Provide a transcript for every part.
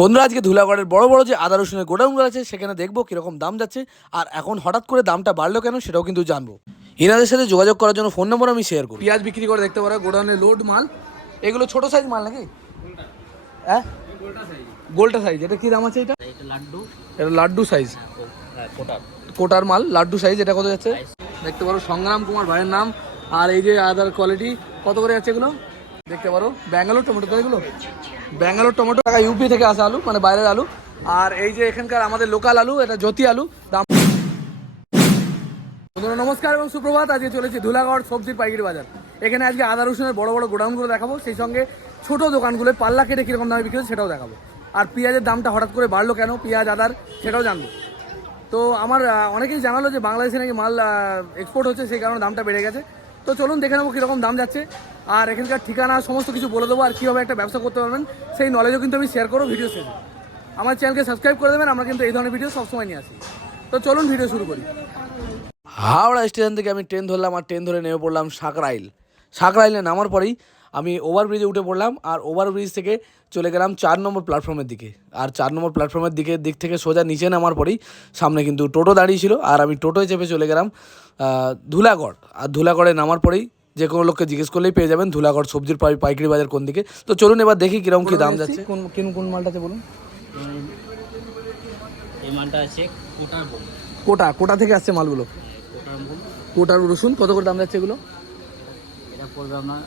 বন্ধুরা আজকে ধুলাগড়ের বড় বড় যে আদা রসুনের গোডাউনগুলো আছে সেখানে দেখব কীরকম দাম যাচ্ছে। আর এখন হঠাৎ করে দামটা বাড়লো কেন সেটাও কিন্তু জানব। এনাদের সাথে যোগাযোগ করার জন্য ফোন নম্বর আমি শেয়ার করি। পেঁয়াজ বিক্রি করে দেখতে পারো গোডাউনে লোড মাল। এগুলো ছোট সাইজ মাল নাকি? হ্যাঁ? গোলটা সাইজ এটা কি দাম আছে এটা? এটা লাড্ডু। এটা লাড্ডু সাইজ হ্যাঁ, কোটার কোটার মাল লাড্ডু সাইজ এটা কত যাচ্ছে? দেখতে পারো সংগ্রাম কুমার ভাইয়ের নাম। আর এই যে আদার কোয়ালিটি কত করে যাচ্ছে এগুলো? দেখতে পারো ব্যাঙ্গালোর টমেটো তো এগুলো? ব্যাঙ্গালোর টমেটো টাকা ইউপি থেকে আসা আলু মানে বাইরের আলু। আর এই যে এখানকার আমাদের লোকাল আলু, এটা জ্যোতি আলু। দাম নমস্কার এবং সুপ্রভাত। আজকে চলেছি ধুলাগড় সবজির পাইকারি বাজার। এখানে আজকে আদা, রসুনের বড় বড় গোডাউনগুলো দেখাবো। সেই সঙ্গে ছোট দোকানগুলো পাল্লা কেটে কীরকম দামে বিক্রি সেটাও দেখাবো। আর পেঁয়াজের দামটা হঠাৎ করে বাড়লো কেন? পেঁয়াজ, আদার, সেটাও জানব। তো আমার অনেকেই জানালো যে বাংলাদেশে নাকি মাল এক্সপোর্ট হচ্ছে, সেই কারণে দামটা বেড়ে গেছে। তো চলুন দেখে নেব কীরকম দাম যাচ্ছে। আর এখানকার ঠিকানা, সমস্ত কিছু বলে দেবো আর কীভাবে একটা ব্যবসা করতে পারবেন, সেই নলেজও কিন্তু আমি শেয়ার করব ভিডিও শেষে। আমার চ্যানেলকে সাবস্ক্রাইব করে দেবেন, আমরা কিন্তু এই ধরনের ভিডিও সবসময় নিয়ে আসি। তো চলুন ভিডিও শুরু করি। হাওড়া স্টেশন থেকে আমি ট্রেন ধরলাম, আর ট্রেন ধরে নেমে পড়লাম সাকরাইল সাকরাইলে নামার পরেই আমি ওভারব্রিজে উঠে পড়লাম, আর ওভারব্রিজ থেকে চলে গেলাম চার নম্বর প্ল্যাটফর্মের দিকে। আর চার নম্বর প্ল্যাটফর্মের দিকে, দিক থেকে সোজা নিচে নামার পরেই সামনে কিন্তু টোটো দাঁড়িয়ে ছিল, আর আমি টোটোয় চেপে চলে গেলাম। ধুলাগড়। আর ধুলাগড়ে নামার পরেই যে কোনো লোককে জিজ্ঞেস করলেই পেয়ে যাবেন ধুলাগড় সবজির পাই- পাইকারি বাজার কোন দিকে। তো চলুন এবার দেখি কীরকম কি দাম যাচ্ছে। কোন কোন কোন মালটা আছে বলুন। এই মালটা আছে কোটার কোটা কোটা থেকে আসছে মালগুলো। কোটার বোম রসুন কত করে দাম যাচ্ছে এগুলো? এটা পড়বে আপনার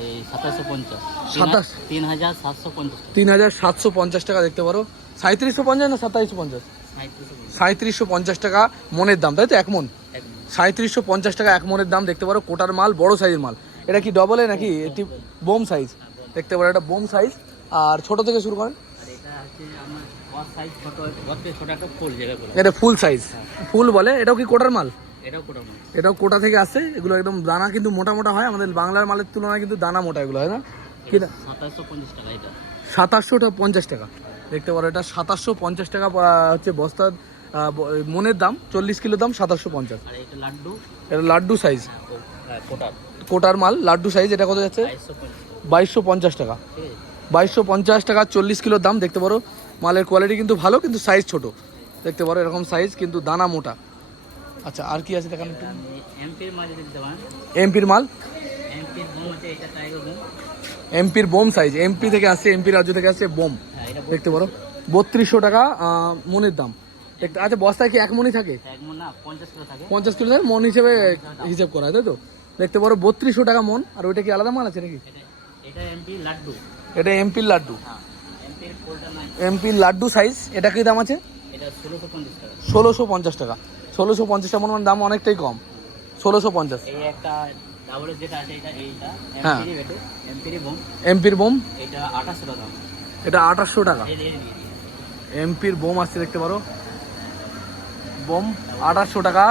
এই সাতাশশো পঞ্চাশ। সাতাশ? তিন হাজার সাতশো পঞ্চাশ তিন হাজার সাতশো পঞ্চাশ টাকা দেখতে পারো। সাঁত্রিশশো পঞ্চাশ না সাতাইশশো পঞ্চাশ? সাঁত্রিশশো পঞ্চাশ টাকা মনের দাম, তাই তো? এক মন। সাঁত্রিশশো পঞ্চাশ টাকা এক মনের দাম, দেখতে পারো কোটার মাল, বড় সাইজের মাল। এটা কি ডবলে নাকি? এটি বোম সাইজ দেখতে পারো, এটা বোম সাইজ আর ছোট থেকে শুরু করেন। এটা ফুল সাইজ ফুল বলে, এটাও কি কোটার মাল? এটাও কোটা থেকে আসছে। এগুলো একদম দানা কিন্তু মোটা মোটা হয়। আমাদের বাংলার মালের তুলনায় কিন্তু দানা মোটা এগুলো, হয় না? সাতাশশো পঞ্চাশ পঞ্চাশ টাকা। দেখতে পারো এটা সাতাশশো পঞ্চাশ টাকা হচ্ছে বস্তার মনের দাম চল্লিশ কিলো দাম সাতাশশো পঞ্চাশ। এটা লাড্ডু? এটা লাড্ডু সাইজ হ্যাঁ, কোটার। কোটার মাল লাড্ডু সাইজ এটা কত যাচ্ছে? বাইশশো পঞ্চাশ। টাকা। বাইশশো পঞ্চাশ টাকা চল্লিশ কিলোর দাম দেখতে পারো। মালের কোয়ালিটি কিন্তু ভালো কিন্তু সাইজ ছোট। দেখতে পারো এরকম সাইজ কিন্তু দানা মোটা। আচ্ছা আর কি আছে দেখান একটু? এমপির মাল এমপির বোম সাইজ এমপি থেকে আসছে এমপি রাজ্য থেকে আসছে বোম। হ্যাঁ দেখতে পারো। বত্রিশশো টাকা মনের দাম। আচ্ছা বস্তায় কি এক মন থাকে? পঞ্চাশ কিলো থাকে। মন হিসেবে হিসেব করা হয় তাই তো? দেখতে পারো বত্রিশশো টাকা মন আর ওইটা কি আলাদা মাল আছে নাকি? এটা এটা এমপি লাড্ডু। এটা এমপির লাড্ডু। হ্যাঁ এমপির লাড্ডু সাইজ এটা কি দাম আছে? ষোলোশো পঞ্চাশ টাকা। ষোলোশো পঞ্চাশ টাকা। ষোলোশো মনে দাম অনেকটাই কম। ষোলোশো পঞ্চাশ। হ্যাঁ। এমপিরি বোম। এমপির বোম। এটা আঠাশশো টাকা এটা আঠাশশো টাকা। এমপির বোম আসছে দেখতে পারো। বোম আঠাশশো টাকা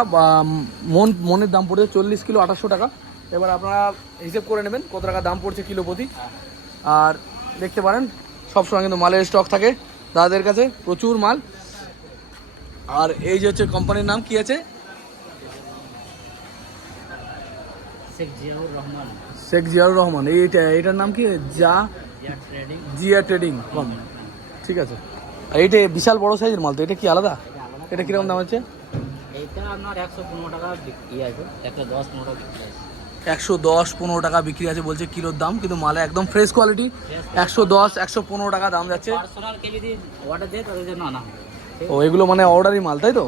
মন মনের দাম পড়ছে চল্লিশ কিলো আঠাশশো টাকা। এবার আপনারা হিসেব করে নেবেন কত টাকা দাম পড়ছে কিলো প্রতি। আর দেখতে পারেন সবসময় কিন্তু মালের স্টক থাকে দাদাদের কাছে প্রচুর মাল। আর এই যে হচ্ছে কোম্পানির নাম কি আছে? শেখ জিয়াউর রহমান। শেখ জিয়াউর রহমান। এইটা এটার নাম কি? যা জিয়া ট্রেডিং কম ঠিক আছে। আর এইটা বিশাল বড় সাইজের মাল তো এটা কি আলাদা? এটা কীরকম দাম আছে এইটা আপনার একশো পনেরো টাকা বিক্রি আছে একশো দশ পনেরো বিক্রি আছে। একশো দশ পনেরো টাকা বিক্রি আছে বলছে কিলোর দাম? কিন্তু মালে একদম ফ্রেশ কোয়ালিটি একশো দশ একশো পনেরো টাকা দাম যাচ্ছে। ও এগুলো মানে অর্ডারি মাল তাই তো?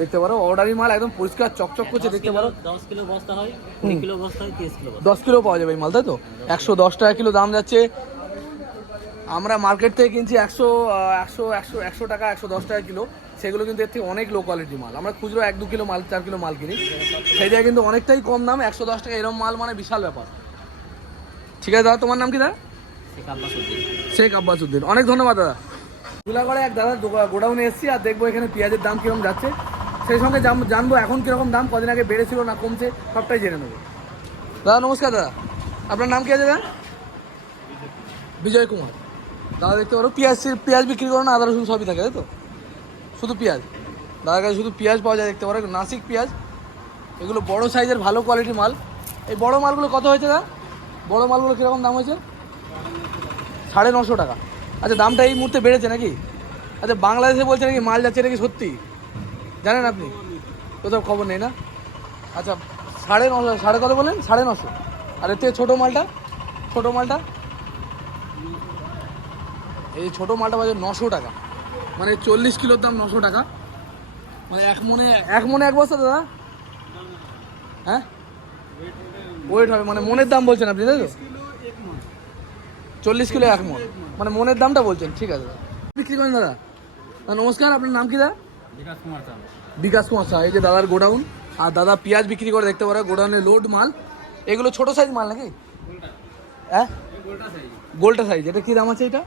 দেখতে পারো অর্ডারি মাল একদম পরিষ্কার চকচক করছে দেখতে পারো। দশ কিলো বস্তা হয় কিলো বস্তা হয় কিলো দশ কিলো পাওয়া যাবে এই মাল তাই তো? একশো দশ টাকা কিলো দাম যাচ্ছে। আমরা মার্কেট থেকে কিনছি একশো একশো একশো একশো টাকা একশো দশ টাকা কিলো। সেগুলো কিন্তু এর থেকে অনেক লো কোয়ালিটির মাল। আমরা খুচরো এক দু কিলো মাল চার কিলো মাল কিনি। সেই জায়গায় কিন্তু অনেকটাই কম দাম একশো দশ টাকা এরকম মাল মানে বিশাল ব্যাপার। ঠিক আছে দাদা তোমার নাম কি দাদা? শেখ আব্বাস উদ্দিন। শেখ আব্বাস উদ্দিন। অনেক ধন্যবাদ দাদা। ধুলাগড়ে এক দাদা গোডাউনে এসেছি আর দেখব এখানে পেঁয়াজের দাম কীরকম যাচ্ছে। সেই সঙ্গে জান- জানব এখন কীরকম দাম কদিন আগে বেড়েছিল না কমছে সবটাই জেনে নেব। দাদা নমস্কার দাদা। আপনার নাম কি আছে দাদা? বিজয় কুমার দাদা দেখতে পারো পেঁয়াজ পেঁয়াজ বিক্রি করো না, আদা, রসুন সবই থাকে, তাই তো? শুধু পেঁয়াজ। দাদার কাছে শুধু পেঁয়াজ পাওয়া যায় দেখতে পারো নাসিক পেঁয়াজ। এগুলো বড় সাইজের ভালো কোয়ালিটির মাল। এই বড় মালগুলো কত হয়েছে দাদা? বড় মালগুলো কীরকম দাম হয়েছে? সাড়ে নশো টাকা। আচ্ছা দামটা এই মুহূর্তে বেড়েছে নাকি? আচ্ছা বাংলাদেশে বলছে নাকি মাল যাচ্ছে নাকি সত্যি? জানেন আপনি? কোথাও খবর নেই না? আচ্ছা সাড়ে নশো, সাড়ে কত বলেন সাড়ে নশো। আর থেকে ছোটো মালটা? ছোটো মালটা? এই ছোটো মালটা বাজে নশো টাকা। মানে চল্লিশ কিলোর দাম নশো টাকা। মানে এক মনে এক মনে এক বস্তা দাদা? হ্যাঁ? ওয়েট হবে মানে মনের দাম বলছেন আপনি তাই তো? চল্লিশ কিলো এক মন। মানে মনের দামটা বলছেন ঠিক আছে বিক্রি করেন দাদা। দাদা, নমস্কার আপনার নাম কি দাদা? বিকাশ কুমার চান বিকাশ কুমার এই যে দাদার গোডাউন। আর দাদা পেঁয়াজ বিক্রি করে দেখতে পারো গোডাউনে লোড মাল। এগুলো ছোট সাইজ মাল নাকি? হ্যাঁ? গোলটা সাইজ এটা কি দাম আছে এটা?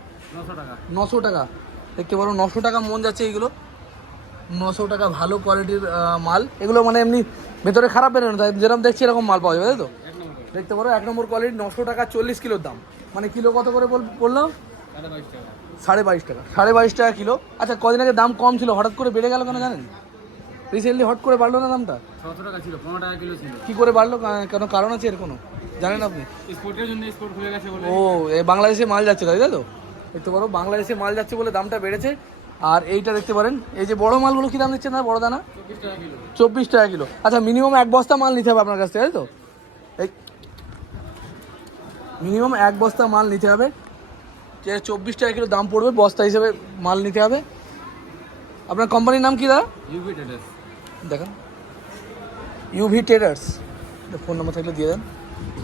নশো টাকা। দেখতে পারো নশো টাকা মন যাচ্ছে এইগুলো। নশো টাকা ভালো কোয়ালিটির মাল। এগুলো মানে এমনি ভেতরে খারাপ বেরোনো তাই যেরকম দেখছি এরকম মাল পাওয়া যাবে তাই তো? দেখতে পারো এক নম্বর কোয়ালিটি নশো টাকা চল্লিশ কিলোর দাম। মানে কিলো কত করে বল- বলল সাড়ে বাইশ টাকা। সাড়ে বাইশ টাকা। কিলো। আচ্ছা কদিন আগে দাম কম ছিল হঠাৎ করে বেড়ে গেল কেন জানেন? রিসেন্টলি হট করে বাড়লো না দামটা? ছশো টাকা ছিল পনেরো টাকা কিলো ছিল। কি করে বাড়লো? কেন কারণ আছে এর কোনো? জানেন আপনি? স্পোর্টের জন্য স্পোর্ট খুলে গেছে ও বাংলাদেশে মাল যাচ্ছে তাই তো? দেখতে পারো বাংলাদেশে মাল যাচ্ছে বলে দামটা বেড়েছে। আর এইটা দেখতে পারেন এই যে বড় মালগুলো কি দাম দিচ্ছেন না বড় দানা? চব্বিশ টাকা কিলো। চব্বিশ টাকা কিলো আচ্ছা মিনিমাম এক বস্তা মাল নিতে হবে আপনার কাছ থেকে তাই তো? এই মিনিমাম এক বস্তা মাল নিতে হবে। যে চব্বিশ টাকা কিলো দাম পড়বে বস্তা হিসেবে মাল নিতে হবে। আপনার কোম্পানির নাম কি দাদা? ইউবি টেডেস দেখেন। ইউভি ট্রেডার্স ফোন নাম্বার থাকলে দিয়ে দেন।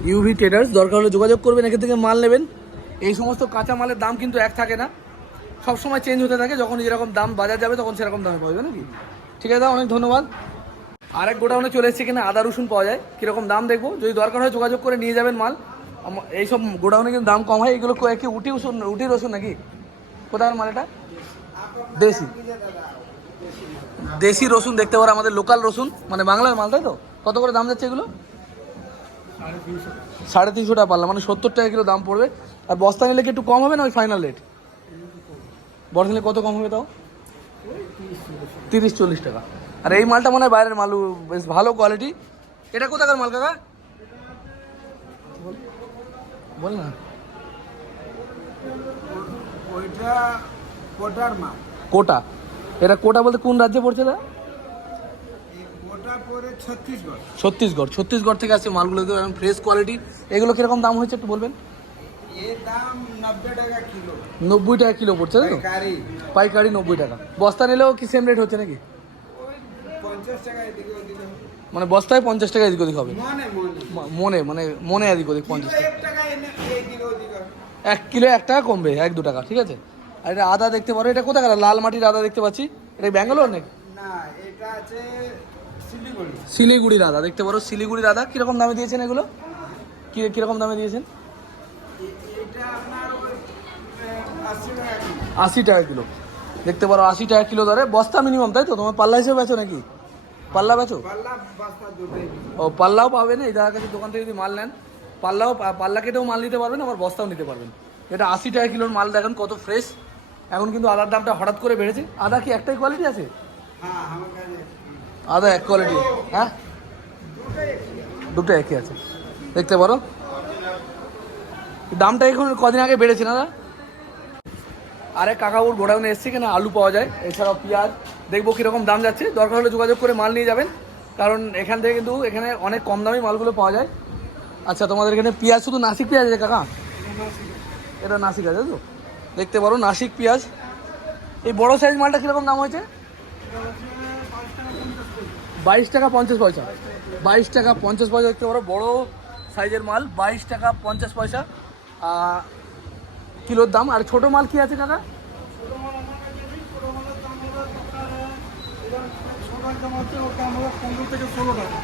ইউভি ট্রেডার্স দরকার হলে যোগাযোগ করবেন এখান থেকে মাল নেবেন। এই সমস্ত কাঁচা মালের দাম কিন্তু এক থাকে না। সব সময় চেঞ্জ হতে থাকে, যখন যেরকম দাম বাজার যাবে তখন সেরকম দামে পাওয়া যাবে নাকি? ঠিক আছে দাদা, অনেক ধন্যবাদ। আরেক গোডাউনে চলে এসেছে কিনা, আদা রসুন পাওয়া যায়। কীরকম দাম দেখব? যদি দরকার হয় যোগাযোগ করে নিয়ে যাবেন মাল। এইসব গোডাউনে কিন্তু দাম কম হয়। এগুলো কি উটি রসুন উটি রসুন নাকি? কোথায় মাল এটা? দেশি। দেশি রসুন দেখতে পারো, আমাদের লোকাল রসুন। মানে বাংলার মাল, তাই তো? কত করে দাম যাচ্ছে এগুলো? সাড়ে তিনশো টাকা পারলাম মানে সত্তর টাকা কিলো দাম পড়বে। আর বস্তা নিলে কি একটু কম হবে না ওই ফাইনাল রেট বস্তা নিলে কত কম হবে তাও? তিরিশ চল্লিশ টাকা। আর এই মালটা মনে হয় বাইরের মাল বেশ ভালো কোয়ালিটি এটা কোথাকার মাল কাকা? বল- না। কোটা। এটা কোটা বলতে কোন রাজ্যে পড়ছে না ছত্তিশগড়। ছত্তিশগড়। থেকে আসছে মালগুলো ফ্রেশ কোয়ালিটি এগুলো কীরকম দাম হয়েছে একটু বলবেন? নব্বই টাকা কিলো। পড়ছে তাই তো পাইকারি নব্বই টাকা। বস্তা নিলেও কি সেম রেট হচ্ছে নাকি। মানে বস্তায় পঞ্চাশ টাকা এদিক ওদিক হবে? মনে মনে। মানে মনে এদিক ওদিক পঞ্চাশ টাকা। এক কিলো এক টাকা কমবে এক দু টাকা ঠিক আছে? আর এটা আদা দেখতে পারো এটা কোথাকার? লাল মাটির আদা দেখতে পাচ্ছি? এটা ব্যাঙ্গালোর নাকি? না এটা আছে শিলিগুড়ি। আদা দেখতে পারো শিলিগুড়ির আদা কীরকম দামে দিয়েছেন এগুলো? কি কীরকম দামে দিয়েছেন? আশি টাকা কিলো। দেখতে পারো আশি টাকা কিলো ধরে বস্তা মিনিমাম তাই তো? তোমার পাল্লা হিসেবে বেছো নাকি? পাল্লা দুটোই। ও পাল্লাও পাবেন এই দাদার কাছে দোকান থেকে যদি মাল নেন। পাল্লাও পাল্লা কেটেও মাল নিতে পারবেন আবার বস্তাও নিতে পারবেন। এটা আশি টাকা কিলোর মাল দেখেন কত ফ্রেশ এখন কিন্তু আদার দামটা হঠাৎ করে বেড়েছে। আদা কি একটাই কোয়ালিটি আছে? হ্যাঁ আদা এক কোয়ালিটি হ্যাঁ? দুটো একই আছে। দেখতে পারো। দামটা এখন কদিন আগে বেড়েছে না আরে কাকাবুর গোডাউনে এসছে কিনা? আলু পাওয়া যায়। এছাড়াও পেঁয়াজ। দেখব কীরকম দাম যাচ্ছে। দরকার হলে যোগাযোগ করে মাল নিয়ে যাবেন। কারণ এখান থেকে কিন্তু এখানে অনেক কম দামি মালগুলো পাওয়া যায়। আচ্ছা তোমাদের এখানে পেঁয়াজ শুধু নাসিক পেঁয়াজ আছে কাকা? এটা নাসিক আছে তো? দেখতে পারো, নাসিক পেঁয়াজ। এই বড় সাইজ মালটা কীরকম দাম হয়েছে? বাইশ টাকা পঞ্চাশ পয়সা। বাইশ টাকা পঞ্চাশ পয়সা দেখতে পারো, বড় সাইজের মাল, বাইশ টাকা পঞ্চাশ পয়সা। কিলোর দাম, আর ছোট মাল কি আছে কাকা?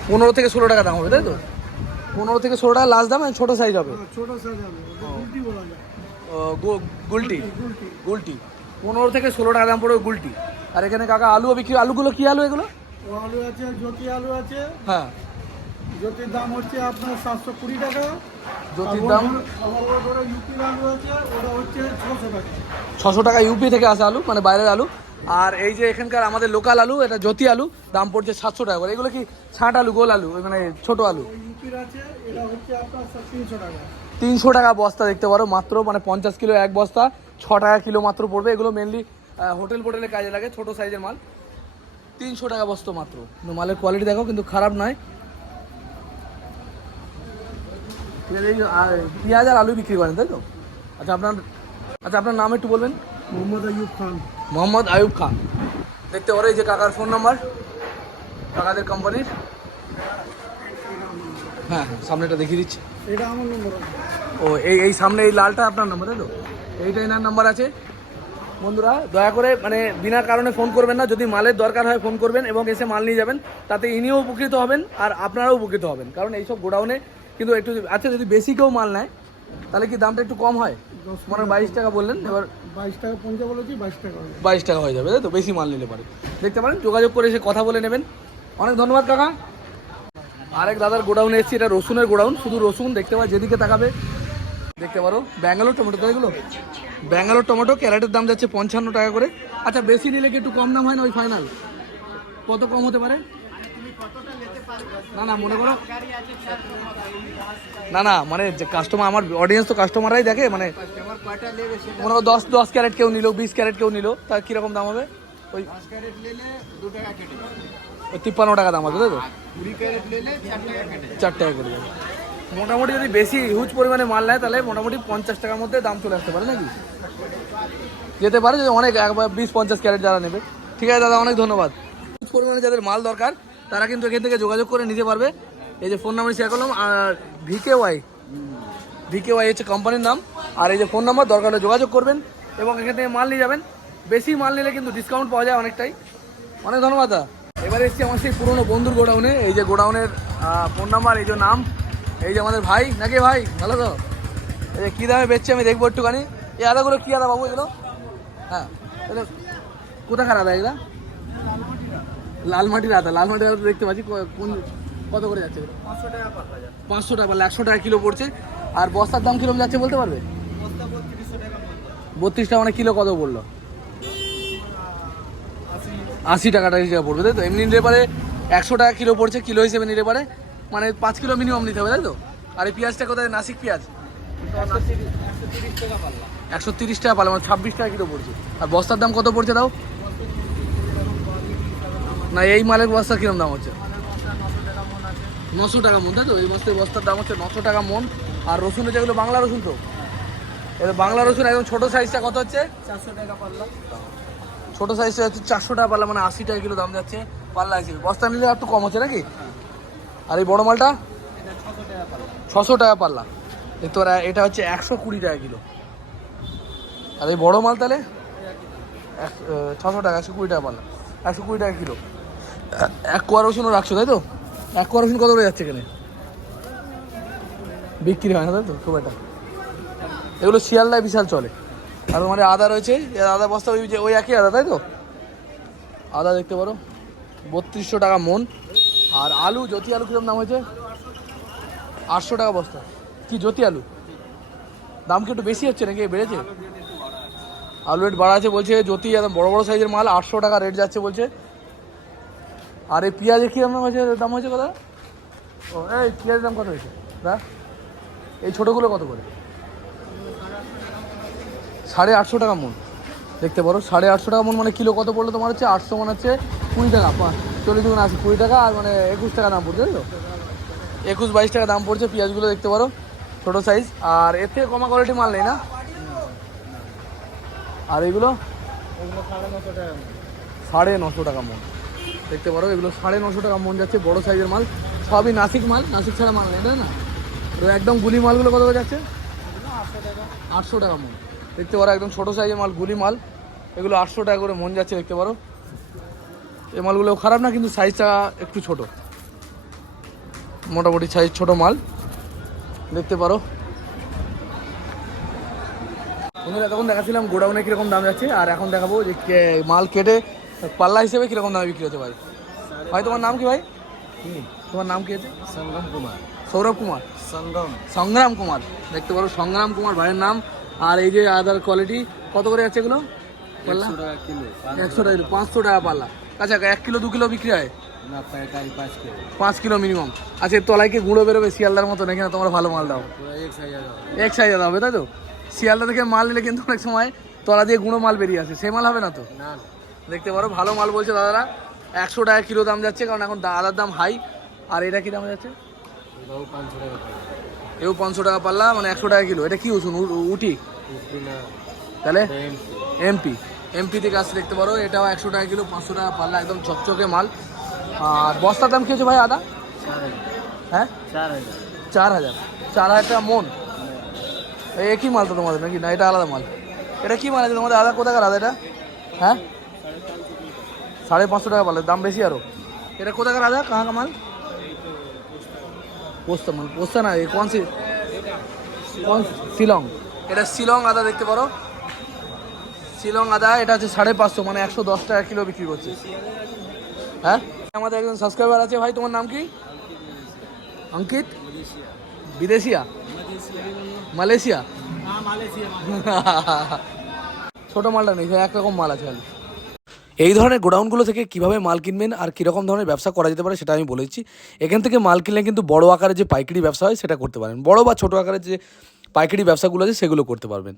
পনেরো থেকে ষোলো টাকা দাম হবে, তাই তো? পনেরো থেকে ষোলো টাকা লাস্ট দাম ছোটো সাইজ হবে। গুলটি। গুলটি। পনেরো থেকে ষোলো টাকা দাম পড়বে গুলটি। আর এখানে কাকা আলুও বিক্রি, আলুগুলো কি আলু এগুলো? ও আলু আছে জ্যোতি আলু আছে। হ্যাঁ। জ্যোতির দাম হচ্ছে আপনার সাতশো কুড়ি টাকা। জ্যোতির দাম? আমার ওই ধরো ইউপির আলু আছে ওটা হচ্ছে ছশো টাকা। ছশো টাকা ইউপি থেকে আসা আলু মানে বাইরের আলু। আর এই যে এখানকার আমাদের লোকাল আলু এটা জ্যোতি আলু দাম পড়ছে সাতশো টাকা করে। এগুলো কি ছাঁট আলু গোল আলু মানে ছোট আলু? তিনশো টাকা। বস্তা দেখতে পারো মাত্র মানে পঞ্চাশ কিলো এক বস্তা ছ টাকা কিলো মাত্র পড়বে। এগুলো মেনলি হোটেল ফোটেলে কাজে লাগে ছোট সাইজের মাল। তিনশো টাকা বস্তা মাত্র। মালের কোয়ালিটি দেখো কিন্তু খারাপ নয়। পেঁয়াজ আর আলু বিক্রি করেন তাই তো? আচ্ছা আপনার আচ্ছা আপনার নাম একটু বলবেন? মোহাম্মদ আইয়ুব খান। মোহাম্মদ আয়ুব খান। দেখতে পারো এই যে কাকার ফোন নাম্বার কাকাদের কোম্পানির হ্যাঁ হ্যাঁ সামনেটা দেখিয়ে দিচ্ছি। এটা আমার নম্বর ও এই এই সামনে এই লালটা আপনার নাম্বার তাই তো? এইটা এনার নাম্বার আছে। বন্ধুরা দয়া করে মানে বিনা কারণে ফোন করবেন না যদি মালের দরকার হয় ফোন করবেন এবং এসে মাল নিয়ে যাবেন তাতে ইনিও উপকৃত হবেন আর আপনারাও উপকৃত হবেন। কারণ এইসব গোডাউনে কিন্তু একটু আচ্ছা যদি বেশি কেউ মাল নেয় তাহলে কি দামটা একটু কম হয়? মানে বাইশ টাকা বললেন এবার বাইশ টাকা পঞ্চা বলেছি বাইশ টাকা বাইশ টাকা হয়ে যাবে তাই তো? বেশি মাল নিলে পারে। দেখতে পারেন যোগাযোগ করে এসে কথা বলে নেবেন। অনেক ধন্যবাদ কাকা। আরেক দাদার গোডাউনে এসেছি এটা রসুনের গোডাউন শুধু রসুন দেখতে পাই যেদিকে তাকাবে দেখতে পারো। ব্যাঙ্গালোর টমেটো তো এগুলো? ব্যাঙ্গালোর টমেটো ক্যারেটের দাম যাচ্ছে পঞ্চান্ন টাকা করে। আচ্ছা বেশি নিলে কি একটু কম দাম হয় না ওই ফাইনাল কত কম হতে পারে? না না মনে করো। না না মানে যে কাস্টমার আমার অডিয়েন্স তো কাস্টমাররাই দেখে মানে মনে করো দশ দশ ক্যারেট কেউ নিল বিশ ক্যারেট কেউ নিল তার কীরকম দাম হবে? ওই তিপ্পান্ন টাকা দাম হবে তাই তো? চার টাকা কেটে করে যাবে মোটামুটি যদি বেশি হিউজ পরিমাণে মাল নেয়, তাহলে মোটামুটি পঞ্চাশ টাকার মধ্যে দাম চলে আসতে পারে, নাকি? যেতে পারে যদি অনেক একবার বিশ, পঞ্চাশ ক্যারেট যারা নেবে। ঠিক আছে, দাদা, অনেক ধন্যবাদ। হিউজ পরিমাণে যাদের মাল দরকার, তারা কিন্তু এখান থেকে যোগাযোগ করে নিতে পারবে। এই যে ফোন নাম্বার শেয়ার করলাম, আর V K Y V K Y হচ্ছে কোম্পানির নাম। আর এই যে ফোন নাম্বার দরকার হলে যোগাযোগ করবেন এবং এখান থেকে মাল নিয়ে যাবেন। বেশি মাল নিলে কিন্তু ডিসকাউন্ট পাওয়া যায় অনেকটাই। অনেক ধন্যবাদ দা এবারে এসেছি আমার সেই পুরোনো বন্ধুর গোডাউনে। এই যে গোডাউনের ফোন নাম্বার এই যে নাম। এই যে আমাদের ভাই নাকি ভাই? ভালো তো? এই যে কী দামে বেচছে আমি দেখব একটুখানি। এই আদাগুলো কী আদা বাবু এগুলো? হ্যাঁ কোথাকার আদা এগুলা? লাল মাটির আদা। লাল মাটির আদা দেখতে পাচ্ছি। কোন কত করে যাচ্ছে পাঁচশো টাকা একশো টাকা কিলো পড়ছে। আর বস্তার দাম কীরকম যাচ্ছে বলতে পারবে? বত্রিশ টাকা মানে কিলো কত পড়ল? আশি। টাকা টাকা হিসেবে পড়বে তাই তো? এমনি নিলে পারে একশো টাকা কিলো পড়ছে কিলো হিসেবে নিলে পারে। মানে পাঁচ কিলো মিনিমাম নিতে হবে তাই তো? আর এই পেঁয়াজটা কোথায়? নাসিক পেঁয়াজ। একশো তিরিশ টাকা পাল্লা একশো তিরিশ টাকা পারলে মানে ছাব্বিশ টাকা কিলো পড়ছে। আর বস্তার দাম কত পড়ছে তাও? না এই মালের বস্তা কিরম দাম হচ্ছে? নশো টাকা মন তাই তো? এই বস্তার বস্তার দাম হচ্ছে নশো টাকা মন। আর রসুনের যেগুলো বাংলা রসুন তো? এটা বাংলা রসুন একদম ছোটো সাইজটা কত হচ্ছে? চারশো টাকা পাল্লা। ছোট সাইজটা হচ্ছে চারশো টাকা পাল্লা মানে আশি টাকা কিলো দাম যাচ্ছে। পাল্লা হিসেবে বস্তা নিলে একটু কম হচ্ছে নাকি? আর এই বড় মালটা? ছশো টাকা পাল্লা। দেখতে পারা এটা হচ্ছে একশো কুড়ি টাকা কিলো। আর এই বড় মাল তাহলে? ছশো টাকা, একশো কুড়ি টাকা পাল্লা। একশো কুড়ি টাকা কিলো। এক কোয়া রসুনও রাখছো, তাই তো? এক কোয়া রসুন কত করে যাচ্ছে এখানে? বিক্রি হয় না, তাই তো? খুব একটা। এগুলো শিয়ালদায় বিশাল চলে। আর মানে আদা রয়েছে। আদা বস্তা ওই যে, ওই একই আদা, তাই তো? আদা দেখতে পারো। বত্রিশশো টাকা মন। আর আলু, জ্যোতি আলু কীরকম দাম হয়েছে? আটশো টাকা বস্তা। কি জ্যোতি আলু? দাম কি একটু বেশি হচ্ছে নাকি? বেড়েছে? আলু রেট বাড়া আছে বলছে, জ্যোতি একদম বড় বড় সাইজের মাল, আটশো টাকা রেট যাচ্ছে বলছে। আর এই পেঁয়াজের কী দাম হয়েছে? দাম হয়েছে কত ও, এই পেঁয়াজের দাম কত হয়েছে? দা, এই ছোটোগুলো কত করে? সাড়ে আটশো টাকা মন। দেখতে পারো, সাড়ে আটশো টাকা মন মানে কিলো কত পড়ল তোমার হচ্ছে? আটশো মনে হচ্ছে কুড়ি টাকা, পাঁচ। চল্লিশ গুণ আশি, কুড়ি টাকা আর মানে একুশ টাকা দাম পড়ছে তো একুশ বাইশ টাকা দাম পড়ছে পেঁয়াজগুলো, দেখতে পারো, ছোটো সাইজ আর এর থেকে কমা কোয়ালিটি মাল নেই না? আর এগুলো? সাড়ে নশো টাকা মন। দেখতে পারো, এগুলো সাড়ে নশো টাকা মন যাচ্ছে, বড় সাইজের মাল। সবই নাসিক মাল, নাসিক ছাড়া মাল নেই, তাই না? তো একদম গুলি মালগুলো কত করে যাচ্ছে? আটশো টাকা মন। দেখতে পারো, একদম ছোটো সাইজের মাল, গুলি মাল। এগুলো আটশো টাকা করে মন যাচ্ছে, দেখতে পারো। এই মালগুলো খারাপ না কিন্তু সাইজটা একটু ছোট। মোটামুটি সাইজ ছোট মাল। দেখতে পারো। বন্ধুরা তখন দেখাচ্ছিলাম গোডাউনে কীরকম দাম যাচ্ছে আর এখন দেখাবো যে মাল কেটে পাল্লা হিসেবে কীরকম দামে বিক্রি হতে ভাই ভাই তোমার নাম কি ভাই? তোমার নাম কি আছে? সঙ্গম কুমার। সৌরভ কুমার। সঙ্গম। সংগ্রাম কুমার। দেখতে পারো সংগ্রাম কুমার ভাইয়ের নাম। আর এই যে আদার কোয়ালিটি কত করে যাচ্ছে এগুলো? পাল্লা? একশো টাকা পাঁচশো টাকা পাল্লা। আচ্ছা এক কিলো দু কিলো বিক্রি হয়? পাঁচ কিলো মিনিমাম আচ্ছা তলায় কি গুঁড়ো বেরোবে শিয়ালদার মতো? নাকি না তোমরা ভালো মাল দাও? এক সাইজ হবে তাই তো? শিয়ালদা থেকে মাল নিলে কিন্তু অনেক সময় তলা দিয়ে গুঁড়ো মাল বেরিয়ে আসে। সেই মাল হবে না তো? না দেখতে পারো ভালো মাল বলছে দাদারা। একশো টাকা কিলো দাম যাচ্ছে কারণ এখন দা- আদার দাম হাই আর এটা কি দাম যাচ্ছে? এও পাঁচশো টাকা পাল্লা মানে একশো টাকা কিলো। এটা কি ওষুধ উটি তাহলে? এমপি এমপি থেকে আসছে দেখতে পারো, এটাও একশো টাকা কিলো, পাঁচশো টাকা পাল্লা, একদম চকচকে মাল। আর বস্তার দাম কি ভাই আদা? হ্যাঁ? চার হাজার। চার হাজার টাকা মন। একই মাল তো তোমাদের নাকি? না, এটা আলাদা মাল। এটা কি মাল আছে তোমাদের? আদা কোথাকার আদা এটা? হ্যাঁ? সাড়ে পাঁচশো টাকা পাল্লা, দাম বেশি আরও। এটা কোথাকার আদা? কাহা মাল? পোস্তা মাল। পোস্তা না কোন শিলং। এটা শিলং আদা দেখতে পারো। শিলং আদা, এটা হচ্ছে সাড়ে পাঁচশো মানে একশো দশ টাকা কিলো বিক্রি করছে। হ্যাঁ? আমাদের একজন সাবস্ক্রাইবার আছে, ভাই, তোমার নাম কি? অঙ্কিত? বিদেশিয়া? মালয়েশিয়া? ছোট মালটা নেই একরকম মাল আছে এই ধরনের গোডাউনগুলো থেকে কীভাবে মাল কিনবেন আর কীরকম ধরনের ব্যবসা করা যেতে পারে, সেটা আমি বলেছি। এখান থেকে মাল কিনলে কিন্তু বড় আকারে যে পাইকারি ব্যবসা হয়, সেটা করতে পারেন। বড় বা ছোট আকারের যে পাইকারি ব্যবসাগুলো আছে, সেগুলো করতে পারবেন।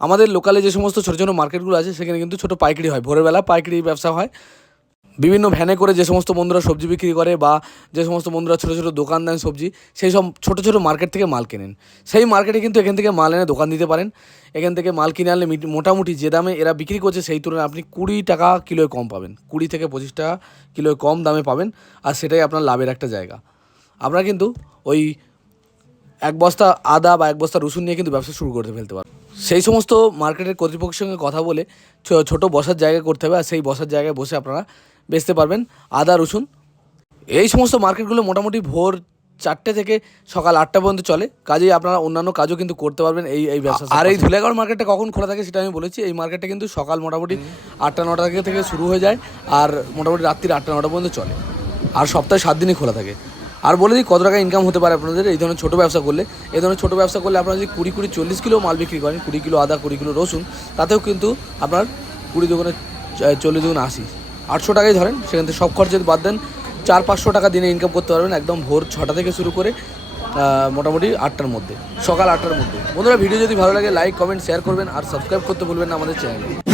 আমাদের লোকালে যে সমস্ত ছোটো ছোটো মার্কেটগুলো আছে, সেখানে কিন্তু ছোটো পাইকারি হয়। ভোরবেলা পাইকারি ব্যবসা হয়। বিভিন্ন ভ্যানে করে যে সমস্ত বন্ধুরা সবজি বিক্রি করে বা যে সমস্ত বন্ধুরা ছোটো ছোটো দোকান দেন সবজি, সেই সব ছোটো ছোটো মার্কেট থেকে মাল কেনেন। সেই মার্কেটে কিন্তু এখান থেকে মাল এনে দোকান দিতে পারেন। এখান থেকে মাল কিনে আনলে মোটামুটি যে দামে এরা বিক্রি করছে, সেই তুলনায় আপনি কুড়ি টাকা কিলোয় কম পাবেন। কুড়ি থেকে পঁচিশ টাকা কিলোয় কম দামে পাবেন। আর সেটাই আপনার লাভের একটা জায়গা। আপনারা কিন্তু ওই এক বস্তা আদা বা এক বস্তা রসুন নিয়ে কিন্তু ব্যবসা শুরু করতে ফেলতে পারেন সেই সমস্ত মার্কেটের কর্তৃপক্ষের সঙ্গে কথা বলে ছো- ছোট বসার জায়গা করতে হবে আর সেই বসার জায়গায় বসে আপনারা বেচতে পারবেন আদা রসুন। এই সমস্ত মার্কেটগুলো মোটামুটি ভোর চারটে থেকে সকাল আটটা পর্যন্ত চলে। কাজেই আপনারা অন্যান্য কাজও কিন্তু করতে পারবেন এই এই ব্যবসা আর এই ধুলেগড় মার্কেটটা কখন খোলা থাকে সেটা আমি বলেছি। এই মার্কেটটা কিন্তু সকাল মোটামুটি আটটা নটা থেকে শুরু হয়ে যায় আর মোটামুটি রাত্রির আটটা নটা পর্যন্ত চলে। আর সপ্তাহে সাত দিনই খোলা থাকে। আর বলে দিই, কত টাকা ইনকাম হতে পারে আপনাদের? এই ধরনের ছোটো ব্যবসা করলে, এই ধরনের ছোটো ব্যবসা করলে আপনারা যদি কুড়ি কুড়ি চল্লিশ কিলো মাল বিক্রি করেন, কুড়ি কিলো আদা, কুড়ি কিলো রসুন, তাতেও কিন্তু আপনার কুড়ি দোকানে চল্লিশ দুগুণ আশি। আটশো টাকাই ধরেন, সেখান থেকে সব খরচ যদি বাদ দেন, চার পাঁচশো টাকা দিনে ইনকাম করতে পারবেন একদম ভোর ছটা থেকে শুরু করে মোটামুটি আটটার মধ্যে, সকাল আটটার মধ্যে। বন্ধুরা ভিডিও যদি ভালো লাগে লাইক কমেন্ট শেয়ার করবেন, আর সাবস্ক্রাইব করতে ভুলবেন না আমাদের চ্যানেলে